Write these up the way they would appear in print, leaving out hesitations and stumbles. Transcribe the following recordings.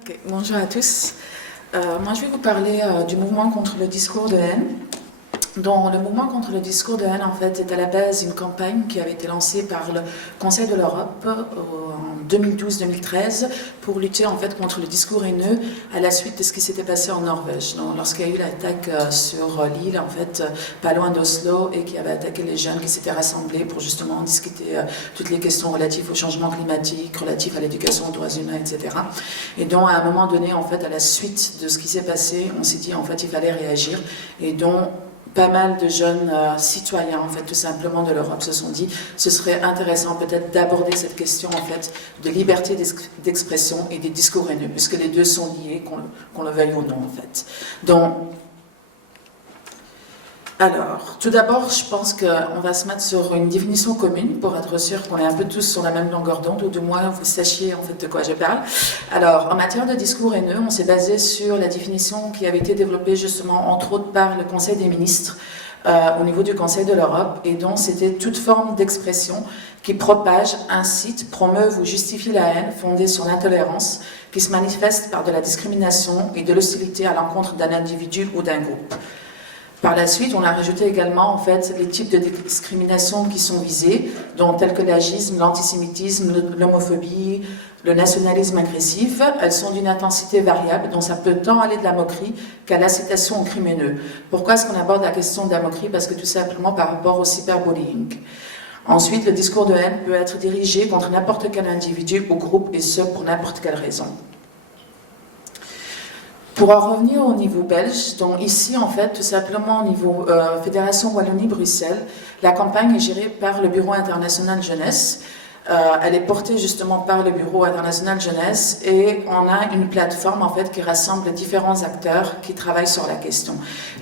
Ok, bonjour à tous. Moi, je vais vous parler du mouvement contre le discours de haine. Donc, le mouvement contre le discours de haine, en fait, est à la base une campagne qui avait été lancée par le Conseil de l'Europe en 2012-2013 pour lutter, en fait, contre le discours haineux à la suite de ce qui s'était passé en Norvège. Donc, lorsqu'il y a eu l'attaque sur l'île, en fait, pas loin d'Oslo, et qui avait attaqué les jeunes qui s'étaient rassemblés pour justement discuter toutes les questions relatives au changement climatique, relatives à l'éducation aux droits humains, etc. Et donc, à un moment donné, en fait, à la suite de ce qui s'est passé, on s'est dit, en fait, il fallait réagir. Et donc, pas mal de jeunes citoyens, en fait, tout simplement de l'Europe, se sont dit ce serait intéressant peut-être d'aborder cette question, en fait, de liberté d'expression et des discours haineux, puisque les deux sont liés, qu'on le veuille ou non, en fait. Donc, alors, tout d'abord, je pense qu'on va se mettre sur une définition commune pour être sûr qu'on est un peu tous sur la même longueur d'onde, ou du moins vous sachiez en fait de quoi je parle. Alors, en matière de discours haineux, on s'est basé sur la définition qui avait été développée justement, entre autres, par le Conseil des ministres au niveau du Conseil de l'Europe, et donc c'était toute forme d'expression qui propage, incite, promeuve ou justifie la haine fondée sur l'intolérance, qui se manifeste par de la discrimination et de l'hostilité à l'encontre d'un individu ou d'un groupe. Par la suite, on a rajouté également en fait les types de discrimination qui sont visés, dont tels que l'agisme, l'antisémitisme, l'homophobie, le nationalisme agressif. Elles sont d'une intensité variable, donc ça peut tant aller de la moquerie qu'à l'incitation au crime haineux. Pourquoi est-ce qu'on aborde la question de la moquerie? Parce que tout simplement par rapport au cyberbullying. Ensuite, le discours de haine peut être dirigé contre n'importe quel individu ou groupe, et ce pour n'importe quelle raison. Pour en revenir au niveau belge, donc ici en fait tout simplement au niveau Fédération Wallonie-Bruxelles, la campagne est gérée par le Bureau international jeunesse. Elle est portée justement par le Bureau international jeunesse, et on a une plateforme en fait qui rassemble différents acteurs qui travaillent sur la question.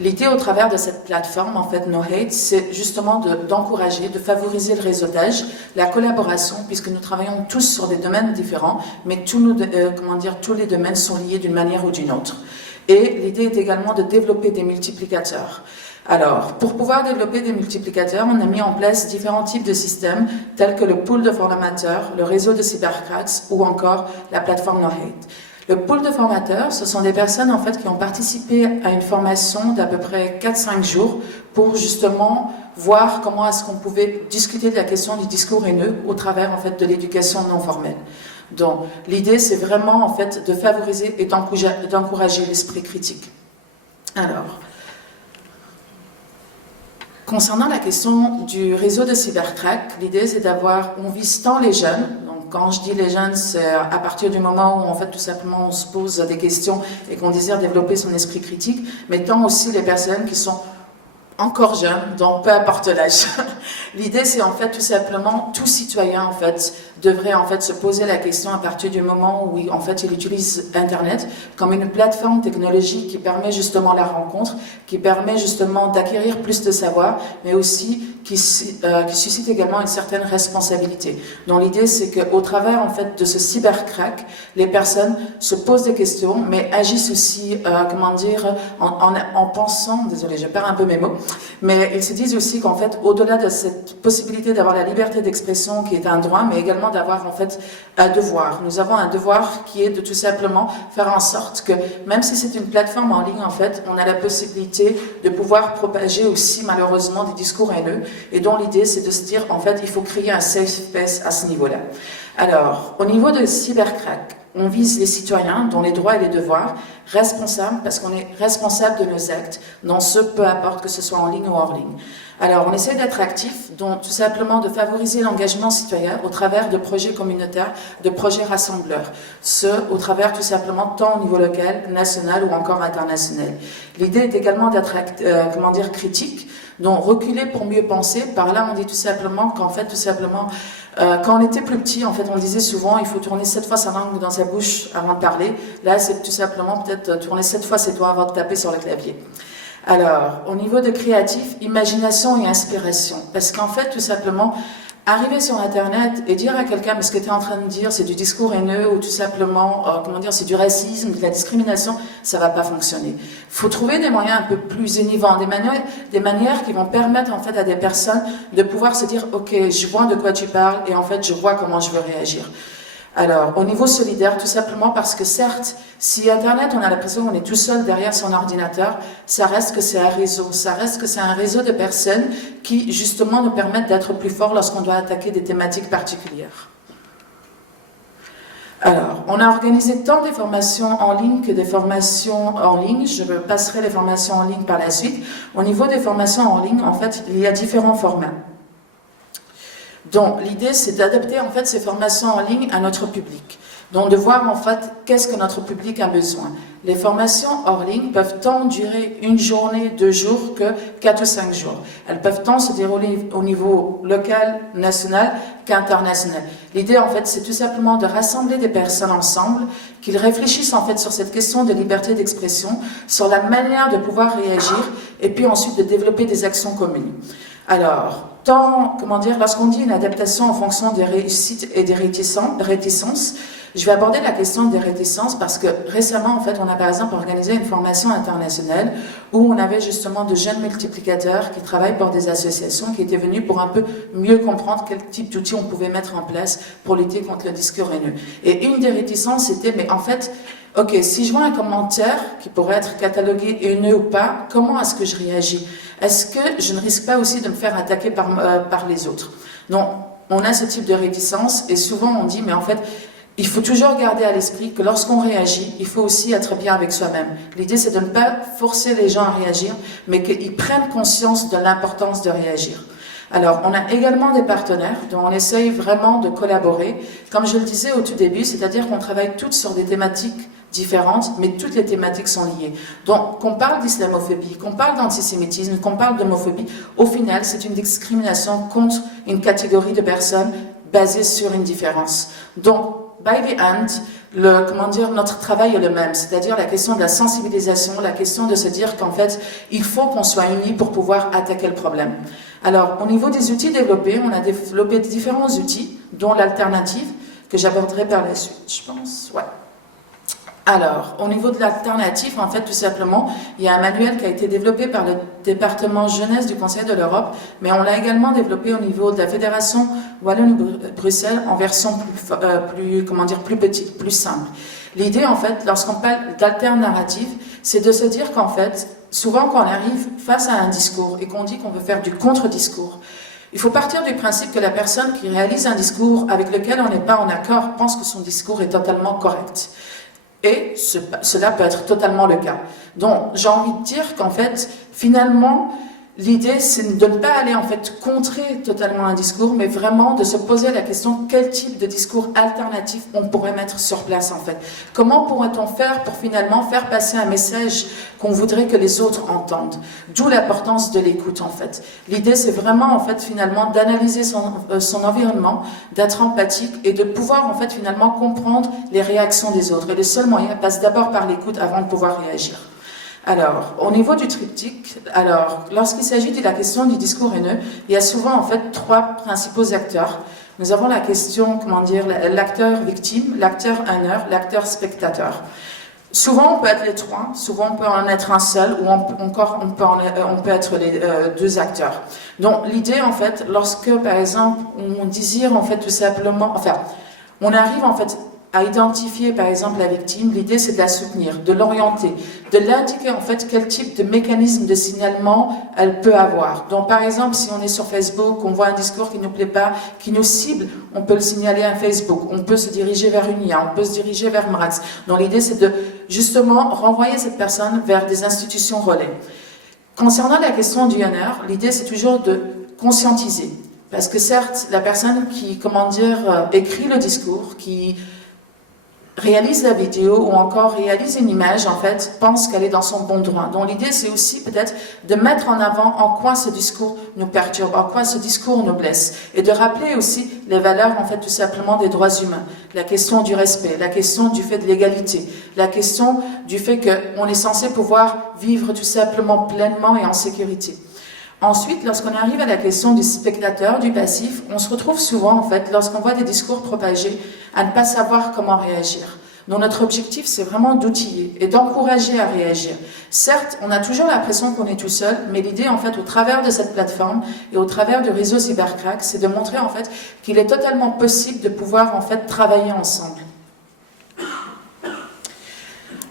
L'idée au travers de cette plateforme en fait No Hate, c'est justement d'encourager, de favoriser le réseautage, la collaboration, puisque nous travaillons tous sur des domaines différents, mais tous les domaines sont liés d'une manière ou d'une autre. Et l'idée est également de développer des multiplicateurs. Alors, pour pouvoir développer des multiplicateurs, on a mis en place différents types de systèmes, tels que le pool de formateurs, le réseau de cybercracks ou encore la plateforme No Hate. Le pool de formateurs, ce sont des personnes en fait qui ont participé à une formation d'à peu près 4-5 jours pour justement voir comment est-ce qu'on pouvait discuter de la question du discours haineux au travers en fait de l'éducation non formelle. Donc, l'idée, c'est vraiment en fait de favoriser et d'encourager l'esprit critique. Alors, concernant la question du réseau de cybercrack, l'idée c'est on vise tant les jeunes. Donc quand je dis les jeunes, c'est à partir du moment où en fait tout simplement on se pose des questions et qu'on désire développer son esprit critique, mais tant aussi les personnes qui sont encore jeunes, donc peu importe l'âge. L'idée c'est en fait tout simplement tout citoyen en fait devrait en fait se poser la question à partir du moment où en fait il utilise Internet comme une plateforme technologique qui permet justement la rencontre, qui permet justement d'acquérir plus de savoir, mais aussi qui suscite également une certaine responsabilité. Donc l'idée c'est qu'au travers en fait de ce cybercrack, les personnes se posent des questions, mais agissent aussi, en pensant, désolé, je perds un peu mes mots, mais ils se disent aussi qu'en fait, au-delà de cette possibilité d'avoir la liberté d'expression qui est un droit, mais également d'avoir en fait un devoir. Nous avons un devoir qui est de tout simplement faire en sorte que, même si c'est une plateforme en ligne, en fait, on a la possibilité de pouvoir propager aussi malheureusement des discours haineux, et dont l'idée c'est de se dire en fait, il faut créer un safe space à ce niveau-là. Alors, au niveau de cybercrack, on vise les citoyens dont les droits et les devoirs, responsables parce qu'on est responsable de nos actes, dans ce peu importe que ce soit en ligne ou hors ligne. Alors, on essaie d'être actif, donc tout simplement de favoriser l'engagement citoyen au travers de projets communautaires, de projets rassembleurs. Ce, au travers tout simplement tant au niveau local, national ou encore international. L'idée est également d'être, critique, donc reculer pour mieux penser. Par là, on dit tout simplement qu'en fait, quand on était plus petit, en fait, on disait souvent, il faut tourner 7 fois sa langue dans sa bouche avant de parler. Là, c'est tout simplement peut-être tourner 7 fois ses doigts avant de taper sur le clavier. Alors, au niveau de créatif, imagination et inspiration. Parce qu'en fait, tout simplement, arriver sur Internet et dire à quelqu'un, mais ce que tu es en train de dire, c'est du discours haineux, ou tout simplement, c'est du racisme, de la discrimination, ça va pas fonctionner. Il faut trouver des moyens un peu plus innovants, des manières qui vont permettre, en fait, à des personnes de pouvoir se dire, ok, je vois de quoi tu parles, et en fait, je vois comment je veux réagir. Alors, au niveau solidaire, tout simplement parce que certes, si Internet, on a l'impression qu'on est tout seul derrière son ordinateur, ça reste que c'est un réseau. Ça reste que c'est un réseau de personnes qui, justement, nous permettent d'être plus forts lorsqu'on doit attaquer des thématiques particulières. Alors, on a organisé tant des formations en ligne que des formations en ligne. Je passerai les formations en ligne par la suite. Au niveau des formations en ligne, en fait, il y a différents formats. Donc, l'idée, c'est d'adapter, en fait, ces formations en ligne à notre public. Donc, de voir, en fait, qu'est-ce que notre public a besoin. Les formations hors ligne peuvent tant durer une journée, 2 jours, que 4 ou 5 jours. Elles peuvent tant se dérouler au niveau local, national, qu'international. L'idée, en fait, c'est tout simplement de rassembler des personnes ensemble, qu'ils réfléchissent, en fait, sur cette question de liberté d'expression, sur la manière de pouvoir réagir, et puis ensuite de développer des actions communes. Alors, lorsqu'on dit une adaptation en fonction des réussites et des réticences, je vais aborder la question des réticences parce que récemment, en fait, on a par exemple organisé une formation internationale où on avait justement de jeunes multiplicateurs qui travaillent pour des associations qui étaient venus pour un peu mieux comprendre quel type d'outils on pouvait mettre en place pour lutter contre le discours haineux. Et une des réticences, c'était, mais en fait, ok, si je vois un commentaire qui pourrait être catalogué haineux ou pas, comment est-ce que je réagis? Est-ce que je ne risque pas aussi de me faire attaquer par les autres? Donc, on a ce type de réticence et souvent on dit, mais en fait, il faut toujours garder à l'esprit que lorsqu'on réagit, il faut aussi être bien avec soi-même. L'idée, c'est de ne pas forcer les gens à réagir, mais qu'ils prennent conscience de l'importance de réagir. Alors, on a également des partenaires dont on essaye vraiment de collaborer. Comme je le disais au tout début, c'est-à-dire qu'on travaille toutes sur des thématiques différentes, mais toutes les thématiques sont liées. Donc, qu'on parle d'islamophobie, qu'on parle d'antisémitisme, qu'on parle d'homophobie, au final, c'est une discrimination contre une catégorie de personnes basée sur une différence. Donc, by the end, notre travail est le même, c'est-à-dire la question de la sensibilisation, la question de se dire qu'en fait, il faut qu'on soit unis pour pouvoir attaquer le problème. Alors, au niveau des outils développés, on a développé différents outils, dont l'alternative, que j'aborderai par la suite, je pense. Ouais. Alors, au niveau de l'alternative, en fait, tout simplement, il y a un manuel qui a été développé par le département jeunesse du Conseil de l'Europe, mais on l'a également développé au niveau de la Fédération Wallonie-Bruxelles en version plus petite, plus simple. L'idée, en fait, lorsqu'on parle d'alternative, c'est de se dire qu'en fait, souvent quand on arrive face à un discours et qu'on dit qu'on veut faire du contre-discours, il faut partir du principe que la personne qui réalise un discours avec lequel on n'est pas en accord pense que son discours est totalement correct. Et cela peut être totalement le cas. Donc, j'ai envie de dire qu'en fait, finalement, l'idée, c'est de ne pas aller en fait contrer totalement un discours, mais vraiment de se poser la question quel type de discours alternatif on pourrait mettre sur place en fait. Comment pourrait-on faire pour finalement faire passer un message qu'on voudrait que les autres entendent? D'où l'importance de l'écoute en fait. L'idée, c'est vraiment en fait finalement d'analyser son environnement, d'être empathique et de pouvoir en fait finalement comprendre les réactions des autres. Et le seul moyen passe d'abord par l'écoute avant de pouvoir réagir. Alors, au niveau du triptyque, lorsqu'il s'agit de la question du discours haineux, il y a souvent en fait 3 principaux acteurs. Nous avons la question, l'acteur victime, l'acteur haineur, l'acteur spectateur. Souvent, on peut être les 3, souvent on peut en être un seul, ou on peut être les 2 acteurs. Donc, l'idée, en fait, lorsque, par exemple, on désire, en fait, tout simplement, on arrive, en fait, à identifier par exemple la victime, l'idée c'est de la soutenir, de l'orienter, de l'indiquer en fait quel type de mécanisme de signalement elle peut avoir. Donc par exemple si on est sur Facebook, on voit un discours qui ne nous plaît pas, qui nous cible, on peut le signaler à Facebook, on peut se diriger vers Unia, on peut se diriger vers Mraz. Donc l'idée c'est de justement renvoyer cette personne vers des institutions relais. Concernant la question du honneur, l'idée c'est toujours de conscientiser. Parce que certes, la personne qui, écrit le discours, qui réalise la vidéo ou encore réalise une image, en fait, pense qu'elle est dans son bon droit. Donc l'idée, c'est aussi peut-être de mettre en avant en quoi ce discours nous perturbe, en quoi ce discours nous blesse. Et de rappeler aussi les valeurs, en fait, tout simplement des droits humains. La question du respect, la question du fait de l'égalité, la question du fait qu'on est censé pouvoir vivre tout simplement pleinement et en sécurité. Ensuite, lorsqu'on arrive à la question du spectateur, du passif, on se retrouve souvent, en fait, lorsqu'on voit des discours propagés, à ne pas savoir comment réagir. Donc notre objectif, c'est vraiment d'outiller et d'encourager à réagir. Certes, on a toujours l'impression qu'on est tout seul, mais l'idée, en fait, au travers de cette plateforme et au travers du réseau Cybercrack, c'est de montrer, en fait, qu'il est totalement possible de pouvoir, en fait, travailler ensemble.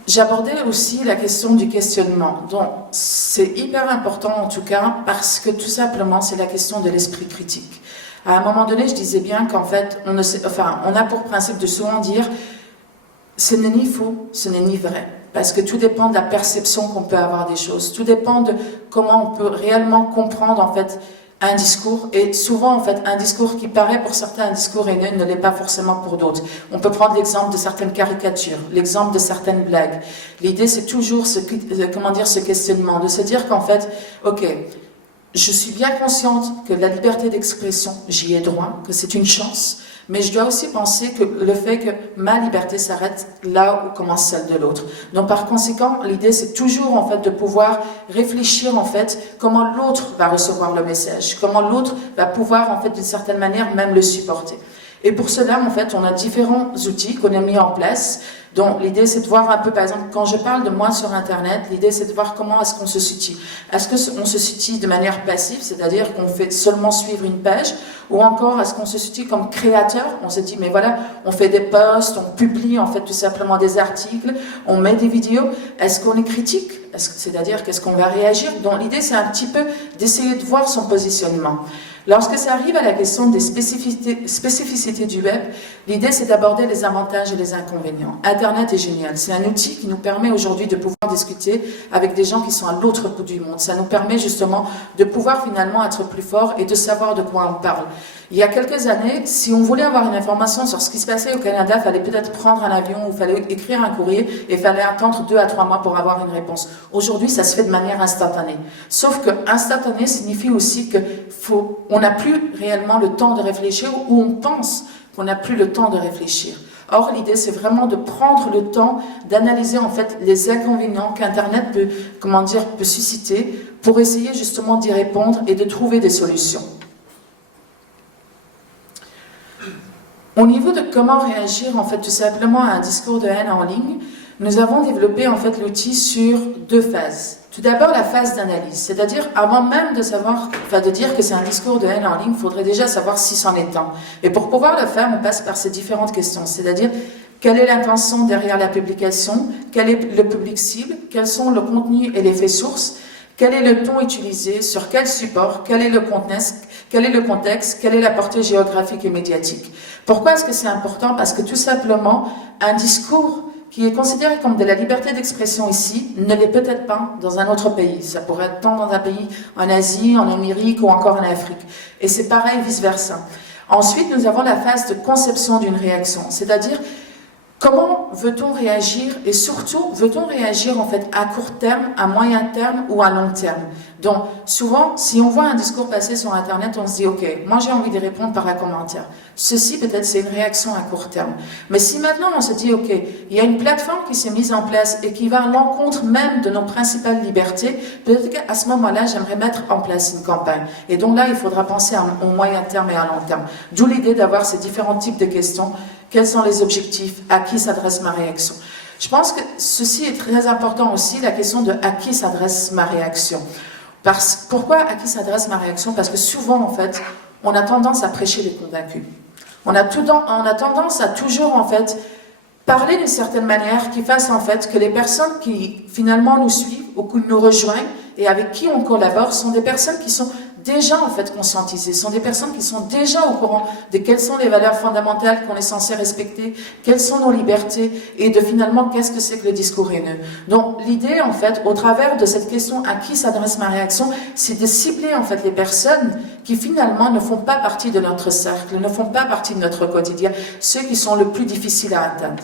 J'abordais aussi la question du questionnement. Donc, c'est hyper important, en tout cas, parce que, tout simplement, c'est la question de l'esprit critique. À un moment donné, je disais bien qu'en fait, on a pour principe de souvent dire ce n'est ni faux, ce n'est ni vrai. Parce que tout dépend de la perception qu'on peut avoir des choses. Tout dépend de comment on peut réellement comprendre, en fait, un discours. Et souvent, en fait, un discours qui paraît pour certains un discours haineux ne l'est pas forcément pour d'autres. On peut prendre l'exemple de certaines caricatures, l'exemple de certaines blagues. L'idée, c'est toujours ce questionnement, de se dire qu'en fait, ok, je suis bien consciente que la liberté d'expression, j'y ai droit, que c'est une chance, mais je dois aussi penser que le fait que ma liberté s'arrête là où commence celle de l'autre. Donc par conséquent, l'idée c'est toujours en fait de pouvoir réfléchir en fait comment l'autre va recevoir le message, comment l'autre va pouvoir en fait d'une certaine manière même le supporter. Et pour cela, en fait, on a différents outils qu'on a mis en place. Donc, l'idée, c'est de voir un peu, par exemple, quand je parle de moi sur Internet, l'idée, c'est de voir comment est-ce qu'on se situe. Est-ce qu'on se situe de manière passive, c'est-à-dire qu'on fait seulement suivre une page, ou encore est-ce qu'on se situe comme créateur? On se dit, mais voilà, on fait des posts, on publie, en fait, tout simplement des articles, on met des vidéos. Est-ce qu'on est critique? C'est-à-dire, qu'est-ce qu'on va réagir? Donc, l'idée, c'est un petit peu d'essayer de voir son positionnement. Lorsque ça arrive à la question des spécificités du web, l'idée c'est d'aborder les avantages et les inconvénients. Internet est génial, c'est un outil qui nous permet aujourd'hui de pouvoir discuter avec des gens qui sont à l'autre bout du monde. Ça nous permet justement de pouvoir finalement être plus fort et de savoir de quoi on parle. Il y a quelques années, si on voulait avoir une information sur ce qui se passait au Canada, il fallait peut-être prendre un avion ou il fallait écrire un courrier et il fallait attendre 2 à 3 mois pour avoir une réponse. Aujourd'hui, ça se fait de manière instantanée. Sauf que instantané signifie aussi qu'on n'a plus réellement le temps de réfléchir ou on pense qu'on n'a plus le temps de réfléchir. Or, l'idée, c'est vraiment de prendre le temps d'analyser en fait les inconvénients qu'Internet peut susciter pour essayer justement d'y répondre et de trouver des solutions. Au niveau de comment réagir, en fait, tout simplement à un discours de haine en ligne, nous avons développé, en fait, l'outil sur 2 phases. Tout d'abord, la phase d'analyse, c'est-à-dire, avant même de dire que c'est un discours de haine en ligne, il faudrait déjà savoir si c'en est un. Et pour pouvoir le faire, on passe par ces différentes questions, c'est-à-dire, quelle est l'intention derrière la publication? Quel est le public cible? Quels sont le contenu et les faits sources? Quel est le ton utilisé? Sur quel support? Quel est le contexte? Quel est la portée géographique et médiatique? Pourquoi est-ce que c'est important? Parce que tout simplement, un discours qui est considéré comme de la liberté d'expression ici ne l'est peut-être pas dans un autre pays. Ça pourrait être tant dans un pays en Asie, en Amérique ou encore en Afrique. Et c'est pareil vice-versa. Ensuite, nous avons la phase de conception d'une réaction, c'est-à-dire comment veut-on réagir et surtout, veut-on réagir en fait à court terme, à moyen terme ou à long terme? Donc, souvent, si on voit un discours passer sur Internet, on se dit, ok, moi j'ai envie de répondre par un commentaire. Ceci, peut-être, c'est une réaction à court terme. Mais si maintenant on se dit, ok, il y a une plateforme qui s'est mise en place et qui va à l'encontre même de nos principales libertés, peut-être qu'à ce moment-là, j'aimerais mettre en place une campagne. Et donc là, il faudra penser au moyen terme et à long terme. D'où l'idée d'avoir ces différents types de questions. Quels sont les objectifs? À qui s'adresse ma réaction? Je pense que ceci est très important aussi, la question de à qui s'adresse ma réaction. Pourquoi à qui s'adresse ma réaction? Parce que souvent, en fait, on a tendance à prêcher les convaincus. On a tendance à toujours, en fait, parler d'une certaine manière qui fasse, en fait, que les personnes qui, finalement, nous suivent ou qui nous rejoignent et avec qui on collabore sont des personnes qui sont déjà, en fait, conscientisées, sont des personnes qui sont déjà au courant de quelles sont les valeurs fondamentales qu'on est censé respecter, quelles sont nos libertés, et de finalement, qu'est-ce que c'est que le discours haineux. Donc, l'idée, en fait, au travers de cette question à qui s'adresse ma réaction, c'est de cibler, en fait, les personnes qui, finalement, ne font pas partie de notre cercle, ne font pas partie de notre quotidien, ceux qui sont le plus difficiles à atteindre.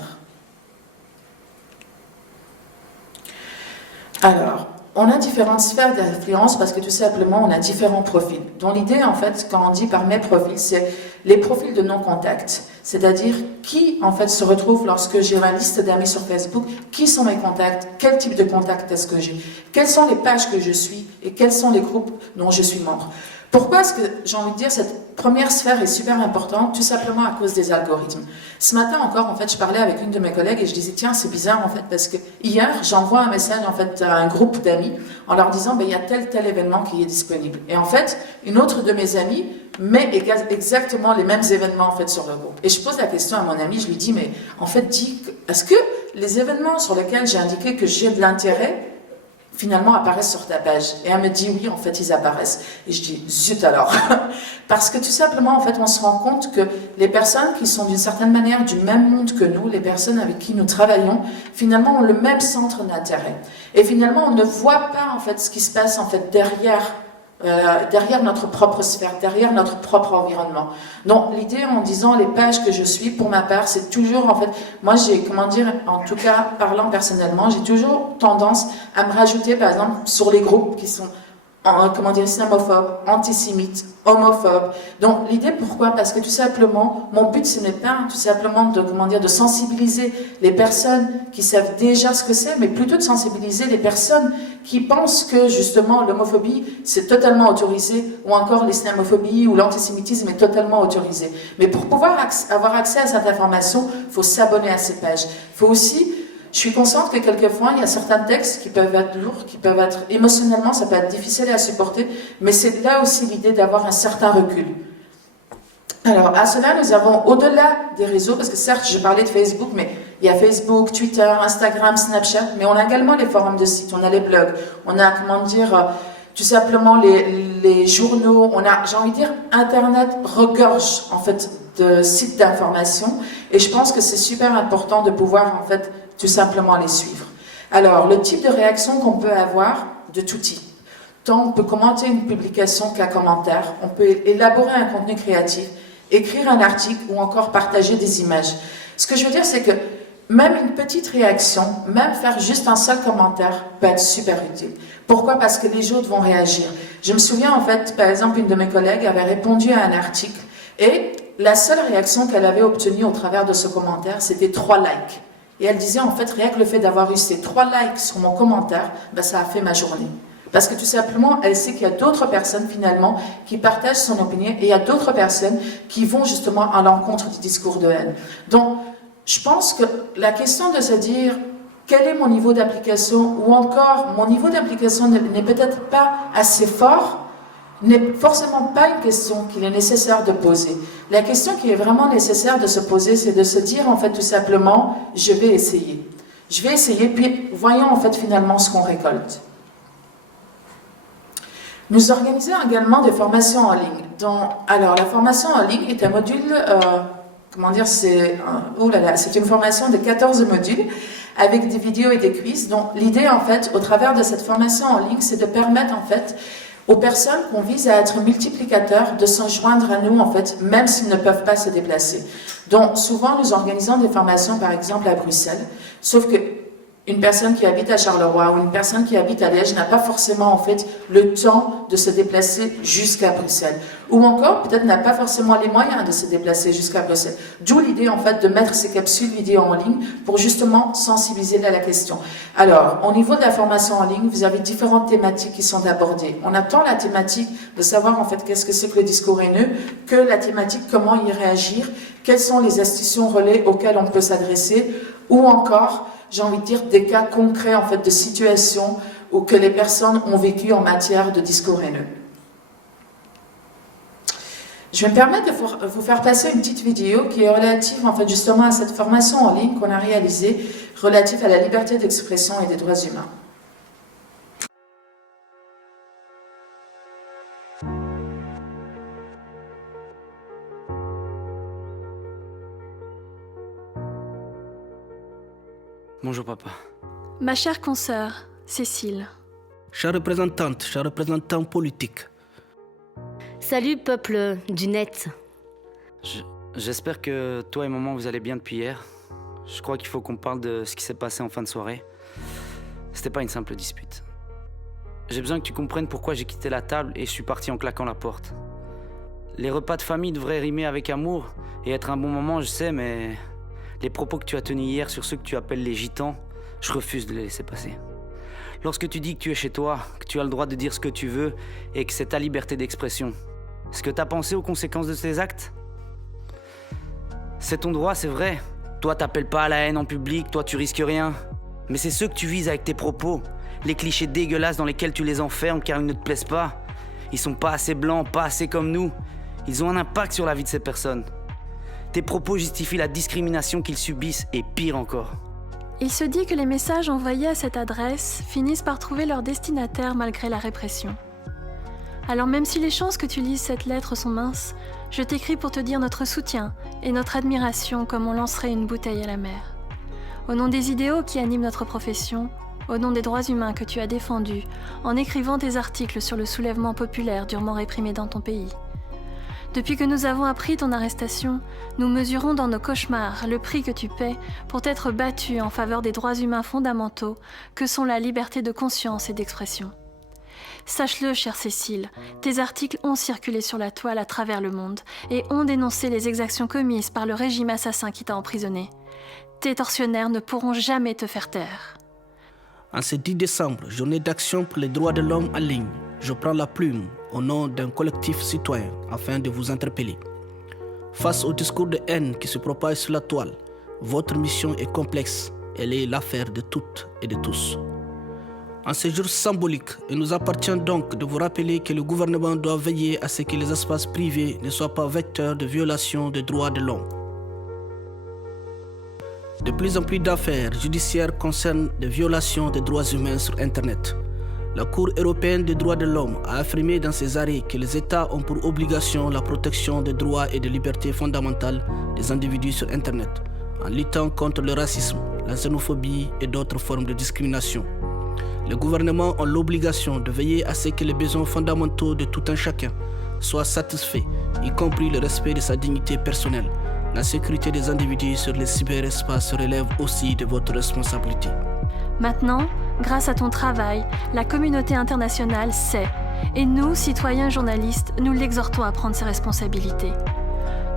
Alors, on a différentes sphères d'influence parce que tout simplement, on a différents profils. Donc l'idée, en fait, quand on dit par mes profils, c'est les profils de non-contact. C'est-à-dire qui, en fait, se retrouve lorsque j'ai ma liste d'amis sur Facebook, qui sont mes contacts, quel type de contact est-ce que j'ai, quelles sont les pages que je suis et quels sont les groupes dont je suis membre. Pourquoi est-ce que, j'ai envie de dire, cette première sphère est super importante? Tout simplement à cause des algorithmes. Ce matin encore, en fait, je parlais avec une de mes collègues et je disais, tiens, c'est bizarre, en fait, parce que hier, j'envoie un message, en fait, à un groupe d'amis en leur disant, ben, il y a tel événement qui est disponible. Et en fait, une autre de mes amies met exactement les mêmes événements, en fait, sur le groupe. Et je pose la question à mon ami, je lui dis, mais, en fait, est-ce que les événements sur lesquels j'ai indiqué que j'ai de l'intérêt, finalement apparaissent sur ta page? Et elle me dit oui, en fait, ils apparaissent. Et je dis zut alors. Parce que tout simplement, en fait, on se rend compte que les personnes qui sont d'une certaine manière du même monde que nous, les personnes avec qui nous travaillons, finalement ont le même centre d'intérêt. Et finalement, on ne voit pas, en fait, ce qui se passe, en fait, derrière notre propre sphère, derrière notre propre environnement. Donc, l'idée en disant les pages que je suis, pour ma part, c'est toujours, en fait, moi j'ai, en tout cas, parlant personnellement, j'ai toujours tendance à me rajouter, par exemple, sur les groupes qui sont, islamophobes, antisémites, homophobes. Donc, l'idée, pourquoi? Parce que tout simplement, mon but, ce n'est pas tout simplement de sensibiliser les personnes qui savent déjà ce que c'est, mais plutôt de sensibiliser les personnes qui pensent que, justement, l'homophobie, c'est totalement autorisé, ou encore l'islamophobie ou l'antisémitisme est totalement autorisé. Mais pour pouvoir avoir accès à cette information, il faut s'abonner à ces pages. Il faut aussi... Je suis consciente que quelquefois, il y a certains textes qui peuvent être lourds, qui peuvent être émotionnellement, ça peut être difficile à supporter, mais c'est là aussi l'idée d'avoir un certain recul. Alors, à cela, nous avons, au-delà des réseaux, parce que certes, je parlais de Facebook, mais il y a Facebook, Twitter, Instagram, Snapchat, mais on a également les forums de sites, on a les blogs, on a, tout simplement les journaux, on a, j'ai envie de dire, Internet regorge, en fait, de sites d'information, et je pense que c'est super important de pouvoir, en fait, tout simplement les suivre. Alors, le type de réaction qu'on peut avoir, de tout type. Tant on peut commenter une publication qu'un commentaire, on peut élaborer un contenu créatif, écrire un article ou encore partager des images. Ce que je veux dire, c'est que même une petite réaction, même faire juste un seul commentaire peut être super utile. Pourquoi? Parce que les autres vont réagir. Je me souviens, en fait, par exemple, une de mes collègues avait répondu à un article et la seule réaction qu'elle avait obtenue au travers de ce commentaire, c'était 3 likes. Et elle disait, en fait, rien que le fait d'avoir eu ces 3 likes sur mon commentaire, ben, ça a fait ma journée. Parce que tout simplement, elle sait qu'il y a d'autres personnes, finalement, qui partagent son opinion, et il y a d'autres personnes qui vont justement à l'encontre du discours de haine. Donc, je pense que la question de se dire, quel est mon niveau d'application, ou encore, mon niveau d'application n'est peut-être pas assez fort, n'est forcément pas une question qu'il est nécessaire de poser. La question qui est vraiment nécessaire de se poser, c'est de se dire, en fait, tout simplement, je vais essayer. Je vais essayer, puis voyons, en fait, finalement, ce qu'on récolte. Nous organisons également des formations en ligne. Alors, la formation en ligne est un module, c'est une formation de 14 modules avec des vidéos et des quiz. Donc, l'idée, en fait, au travers de cette formation en ligne, c'est de permettre, en fait, aux personnes qu'on vise à être multiplicateurs de se joindre à nous, en fait, même s'ils ne peuvent pas se déplacer. Donc, souvent, nous organisons des formations, par exemple, à Bruxelles, sauf que une personne qui habite à Charleroi ou une personne qui habite à Liège n'a pas forcément, en fait, le temps de se déplacer jusqu'à Bruxelles. Ou encore, peut-être n'a pas forcément les moyens de se déplacer jusqu'à Bruxelles. D'où l'idée, en fait, de mettre ces capsules vidéo en ligne pour justement sensibiliser à la question. Alors, au niveau de la formation en ligne, vous avez différentes thématiques qui sont abordées. On a tant la thématique de savoir, en fait, qu'est-ce que c'est que le discours haineux, que la thématique comment y réagir, quelles sont les institutions relais auxquelles on peut s'adresser, ou encore, j'ai envie de dire, des cas concrets, en fait, de situations où que les personnes ont vécu en matière de discours haineux. Je vais me permettre de vous faire passer une petite vidéo qui est relative, en fait, justement à cette formation en ligne qu'on a réalisée, relative à la liberté d'expression et des droits humains. Bonjour papa. Ma chère consoeur, Cécile. Chère représentant politique. Salut peuple du net. J'espère que toi et maman vous allez bien depuis hier. Je crois qu'il faut qu'on parle de ce qui s'est passé en fin de soirée. C'était pas une simple dispute. J'ai besoin que tu comprennes pourquoi j'ai quitté la table et je suis parti en claquant la porte. Les repas de famille devraient rimer avec amour et être un bon moment, je sais, mais... Les propos que tu as tenus hier sur ceux que tu appelles les gitans, je refuse de les laisser passer. Lorsque tu dis que tu es chez toi, que tu as le droit de dire ce que tu veux et que c'est ta liberté d'expression, est-ce que tu as pensé aux conséquences de tes actes? C'est ton droit, c'est vrai. Toi, t'appelles pas à la haine en public, toi, tu risques rien. Mais c'est ceux que tu vises avec tes propos, les clichés dégueulasses dans lesquels tu les enfermes car ils ne te plaisent pas. Ils sont pas assez blancs, pas assez comme nous. Ils ont un impact sur la vie de ces personnes. Tes propos justifient la discrimination qu'ils subissent et pire encore. Il se dit que les messages envoyés à cette adresse finissent par trouver leur destinataire malgré la répression. Alors même si les chances que tu lises cette lettre sont minces, je t'écris pour te dire notre soutien et notre admiration comme on lancerait une bouteille à la mer. Au nom des idéaux qui animent notre profession, au nom des droits humains que tu as défendus en écrivant tes articles sur le soulèvement populaire durement réprimé dans ton pays. Depuis que nous avons appris ton arrestation, nous mesurons dans nos cauchemars le prix que tu paies pour t'être battu en faveur des droits humains fondamentaux que sont la liberté de conscience et d'expression. Sache-le, chère Cécile, tes articles ont circulé sur la toile à travers le monde et ont dénoncé les exactions commises par le régime assassin qui t'a emprisonné. Tes tortionnaires ne pourront jamais te faire taire. En ce 10 décembre, journée d'action pour les droits de l'homme en ligne, je prends la plume au nom d'un collectif citoyen afin de vous interpeller. Face au discours de haine qui se propage sur la toile, votre mission est complexe. Elle est l'affaire de toutes et de tous. En ce jour symbolique, il nous appartient donc de vous rappeler que le gouvernement doit veiller à ce que les espaces privés ne soient pas vecteurs de violations des droits de l'homme. De plus en plus d'affaires judiciaires concernent des violations des droits humains sur Internet. La Cour européenne des droits de l'homme a affirmé dans ses arrêts que les États ont pour obligation la protection des droits et des libertés fondamentales des individus sur Internet, en luttant contre le racisme, la xénophobie et d'autres formes de discrimination. Les gouvernements ont l'obligation de veiller à ce que les besoins fondamentaux de tout un chacun soient satisfaits, y compris le respect de sa dignité personnelle. La sécurité des individus sur les cyberespaces relève aussi de votre responsabilité. Maintenant, grâce à ton travail, la communauté internationale sait, et nous, citoyens journalistes, nous l'exhortons à prendre ses responsabilités.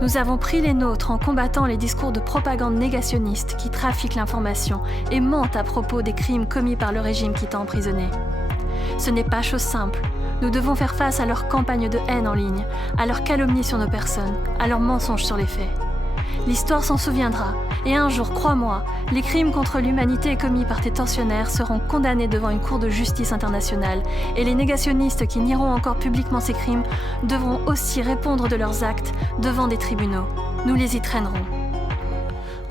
Nous avons pris les nôtres en combattant les discours de propagande négationniste qui trafiquent l'information et mentent à propos des crimes commis par le régime qui t'a emprisonné. Ce n'est pas chose simple. Nous devons faire face à leurs campagnes de haine en ligne, à leurs calomnies sur nos personnes, à leurs mensonges sur les faits. L'histoire s'en souviendra, et un jour, crois-moi, les crimes contre l'humanité commis par tes tortionnaires seront condamnés devant une cour de justice internationale, et les négationnistes qui nieront encore publiquement ces crimes devront aussi répondre de leurs actes devant des tribunaux. Nous les y traînerons.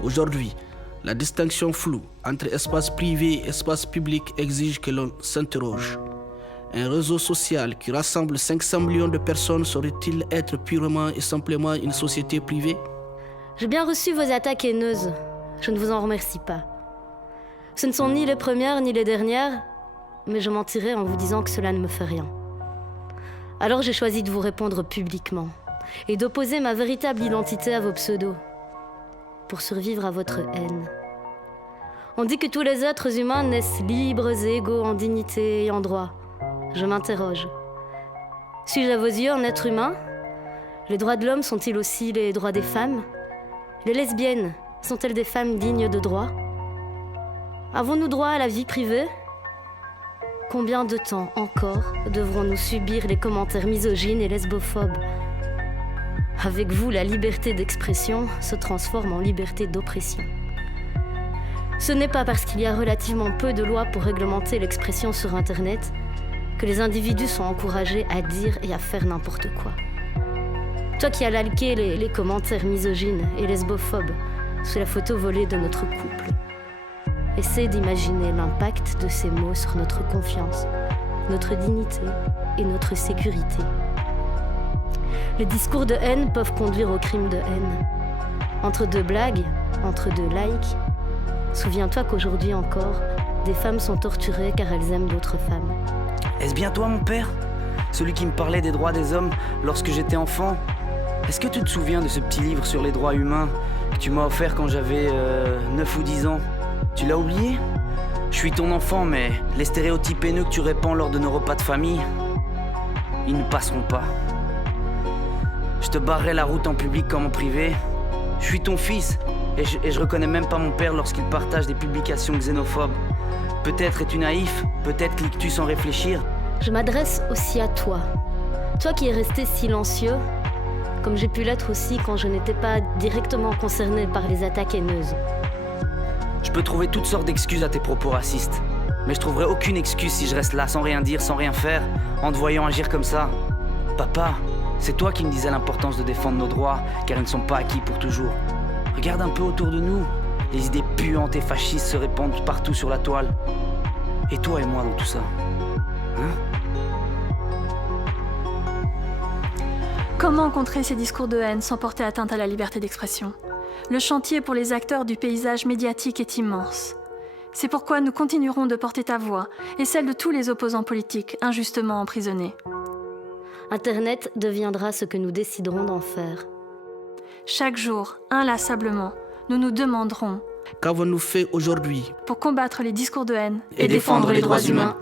Aujourd'hui, la distinction floue entre espace privé et espace public exige que l'on s'interroge. Un réseau social qui rassemble 500 millions de personnes saurait-il être purement et simplement une société privée ? J'ai bien reçu vos attaques haineuses. Je ne vous en remercie pas. Ce ne sont ni les premières ni les dernières, mais je mentirais en vous disant que cela ne me fait rien. Alors j'ai choisi de vous répondre publiquement et d'opposer ma véritable identité à vos pseudos, pour survivre à votre haine. On dit que tous les êtres humains naissent libres et égaux en dignité et en droit. Je m'interroge. Suis-je à vos yeux un être humain ? Les droits de l'homme sont-ils aussi les droits des femmes ? Les lesbiennes sont-elles des femmes dignes de droit ? Avons-nous droit à la vie privée ? Combien de temps encore devrons-nous subir les commentaires misogynes et lesbophobes ? Avec vous, la liberté d'expression se transforme en liberté d'oppression. Ce n'est pas parce qu'il y a relativement peu de lois pour réglementer l'expression sur Internet que les individus sont encouragés à dire et à faire n'importe quoi. Toi qui as liké les commentaires misogynes et lesbophobes sous la photo volée de notre couple, essaie d'imaginer l'impact de ces mots sur notre confiance, notre dignité et notre sécurité. Les discours de haine peuvent conduire aux crimes de haine. Entre deux blagues, entre deux likes, souviens-toi qu'aujourd'hui encore, des femmes sont torturées car elles aiment d'autres femmes. Est-ce bien toi, mon père ? Celui qui me parlait des droits des hommes lorsque j'étais enfant ? Est-ce que tu te souviens de ce petit livre sur les droits humains que tu m'as offert quand j'avais 9 ou 10 ans ? Tu l'as oublié ? Je suis ton enfant, mais les stéréotypes haineux que tu répands lors de nos repas de famille, ils ne passeront pas. Je te barrerai la route en public comme en privé. Je suis ton fils, Et je reconnais même pas mon père lorsqu'il partage des publications xénophobes. Peut-être es-tu naïf, peut-être cliques-tu sans réfléchir. Je m'adresse aussi à toi. Toi qui es resté silencieux, comme j'ai pu l'être aussi quand je n'étais pas directement concernée par les attaques haineuses. Je peux trouver toutes sortes d'excuses à tes propos racistes. Mais je trouverai aucune excuse si je reste là sans rien dire, sans rien faire, en te voyant agir comme ça. Papa, c'est toi qui me disais l'importance de défendre nos droits, car ils ne sont pas acquis pour toujours. Regarde un peu autour de nous. Les idées puantes et fascistes se répandent partout sur la toile. Et toi et moi dans tout ça. Comment contrer ces discours de haine sans porter atteinte à la liberté d'expression? Le chantier pour les acteurs du paysage médiatique est immense. C'est pourquoi nous continuerons de porter ta voix et celle de tous les opposants politiques injustement emprisonnés. Internet deviendra ce que nous déciderons d'en faire. Chaque jour, inlassablement, nous nous demanderons Qu'avons-nous fait aujourd'hui pour combattre les discours de haine et défendre les droits humains.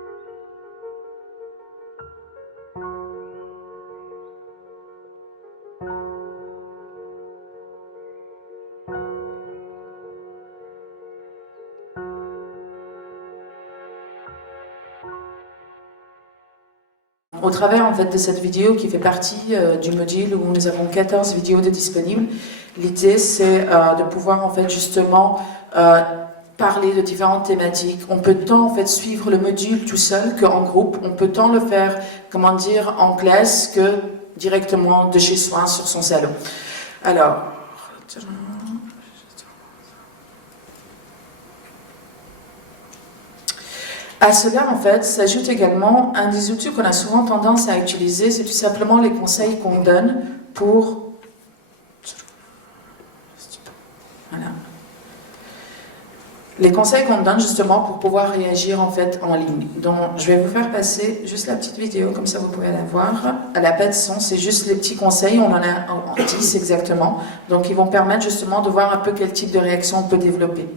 Au travers en fait de cette vidéo qui fait partie du module où nous avons 14 vidéos de disponibles, l'idée c'est de pouvoir en fait justement parler de différentes thématiques. On peut tant en fait suivre le module tout seul qu'en groupe, on peut tant le faire, comment dire, en classe que directement de chez soi sur son salon. Alors, à cela, en fait, s'ajoute également un des outils qu'on a souvent tendance à utiliser, c'est tout simplement les conseils qu'on donne pour... Voilà. Les conseils qu'on donne justement pour pouvoir réagir en fait en ligne. Donc, je vais vous faire passer juste la petite vidéo, comme ça vous pouvez la voir. Elle n'a pas de son, c'est juste les petits conseils, on en a 10 exactement. Donc, ils vont permettre justement de voir un peu quel type de réaction on peut développer.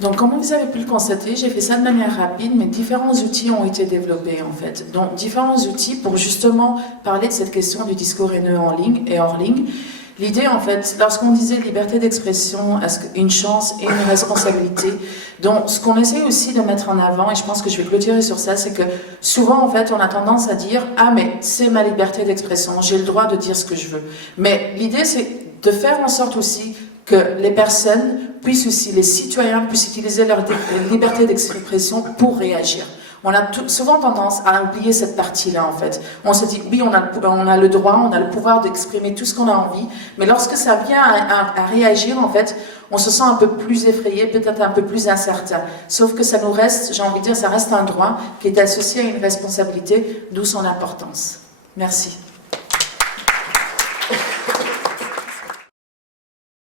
Donc, comme vous avez pu le constater, j'ai fait ça de manière rapide, mais différents outils ont été développés en fait. Donc, différents outils pour justement parler de cette question du discours haineux en ligne et hors ligne. L'idée, en fait, lorsqu'on disait liberté d'expression, une chance et une responsabilité, donc ce qu'on essaie aussi de mettre en avant, et je pense que je vais clôturer sur ça, c'est que souvent, en fait, on a tendance à dire « Ah, mais c'est ma liberté d'expression, j'ai le droit de dire ce que je veux ». Mais l'idée, c'est de faire en sorte aussi que les personnes puissent aussi, les citoyens puissent utiliser leur liberté d'expression pour réagir. On a souvent tendance à oublier cette partie-là, en fait. On se dit, oui, on a le droit, on a le pouvoir d'exprimer tout ce qu'on a envie, mais lorsque ça vient à réagir, en fait, on se sent un peu plus effrayé, peut-être un peu plus incertain. Sauf que ça nous reste, j'ai envie de dire, ça reste un droit qui est associé à une responsabilité, d'où son importance. Merci.